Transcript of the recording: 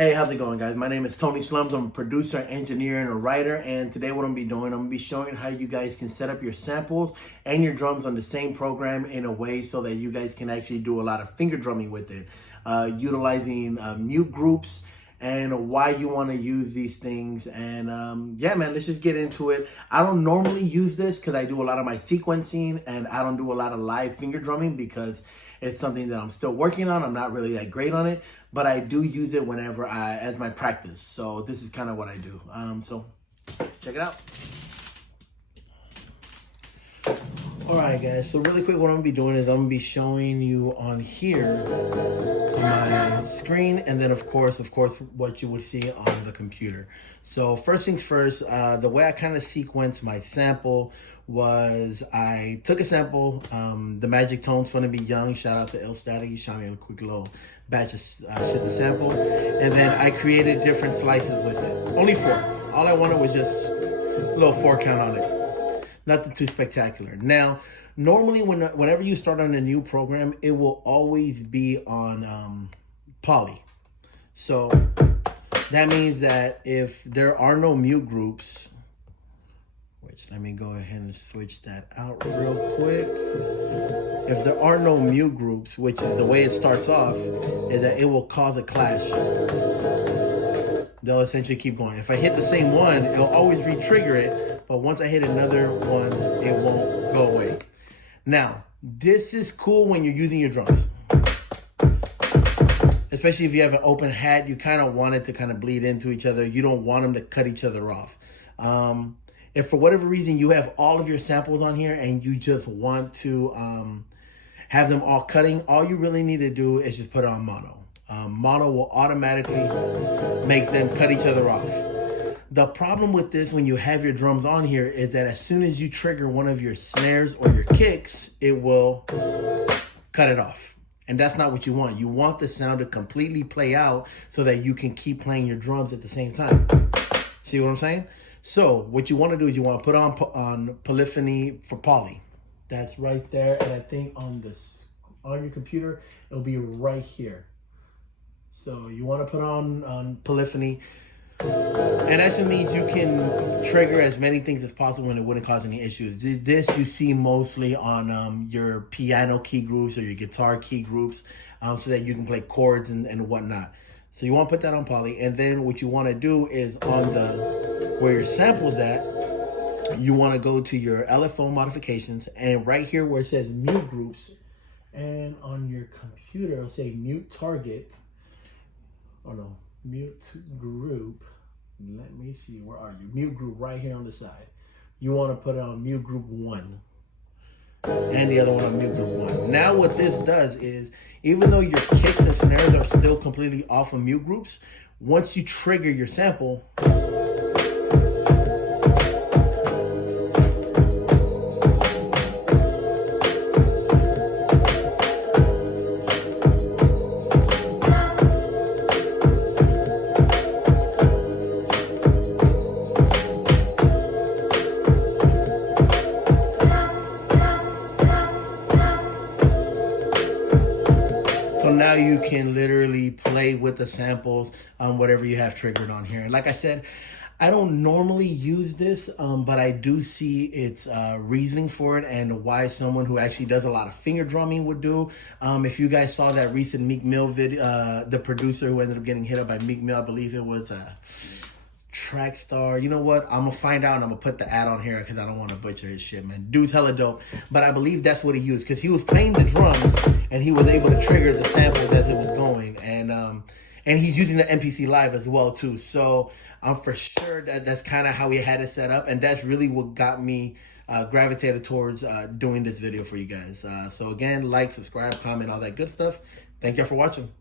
Hey, how's it going, guys? My name is Tony Slums. I'm a producer, engineer, and a writer. And today what I'm gonna be doing, I'm gonna be showing how you guys can set up your samples and your drums on the same program in a way so that you guys can actually do a lot of finger drumming with it, utilizing mute groups and why you want to use these things. And yeah, man, let's just get into it. I don't normally use this because I do a lot of my sequencing and I don't do a lot of live finger drumming because it's something that I'm still working on. I'm not really that great on it, but I do use it whenever as my practice. So this is kind of what I do. So check it out. All right, guys, so really quick, what I'm gonna be doing is I'm gonna be showing you on here on my screen, and then of course, what you would see on the computer. So first things first, the way I kind of sequenced my sample was I took a sample, the Magic Tones Fun to Be Young, shout out to Il Static, he shot me a quick little batch of shit to sample, and then I created different slices with it, only 4. All I wanted was just a little 4 count on it. Nothing too spectacular. Now, normally whenever you start on a new program, it will always be on poly. So that means that if there are no mute groups, which let me go ahead and switch that out real quick. If there are no mute groups, which is the way it starts off, is that it will cause a clash. They'll essentially keep going. If I hit the same one, it'll always re-trigger it, but once I hit another one, it won't go away. Now, this is cool when you're using your drums. Especially if you have an open hat, you kind of want it to kind of bleed into each other. You don't want them to cut each other off. If for whatever reason you have all of your samples on here and you just want to have them all cutting, all you really need to do is just put it on mono. Mono will automatically make them cut each other off. The problem with this when you have your drums on here is that as soon as you trigger one of your snares or your kicks, it will cut it off. And that's not what you want. You want the sound to completely play out so that you can keep playing your drums at the same time. See what I'm saying? So what you want to do is you want to put on polyphony for poly. That's right there. And I think on your computer, it'll be right here. So you want to put on polyphony, and that just means you can trigger as many things as possible and it wouldn't cause any issues. This you see mostly on your piano key groups or your guitar key groups, so that you can play chords and whatnot. So you want to put that on poly, and then what you want to do is on where your sample's at, you want to go to your LFO modifications, and right here where it says mute groups, and on your computer it'll say mute target. Oh no, mute group. Let me see, where are you? Mute group right here on the side. You want to put it on mute group 1 and the other one on mute group 1. Now what this does is, even though your kicks and snares are still completely off of mute groups, once you trigger your sample, now you can literally play with the samples on whatever you have triggered on here. And like I said, I don't normally use this, but I do see its reasoning for it and why someone who actually does a lot of finger drumming would do. If you guys saw that recent Meek Mill video, the producer who ended up getting hit up by Meek Mill, I believe it was Trackstar. You know what? I'm gonna find out and I'm gonna put the ad on here because I don't want to butcher his shit, man. Dude's hella dope, but I believe that's what he used because he was playing the drums and he was able to trigger the samples as it was going, and he's using the MPCLive as well too. So I'm for sure that's kind of how he had it set up, and that's really what got me gravitated towards doing this video for you guys. So again, like, subscribe, comment, all that good stuff. Thank y'all for watching.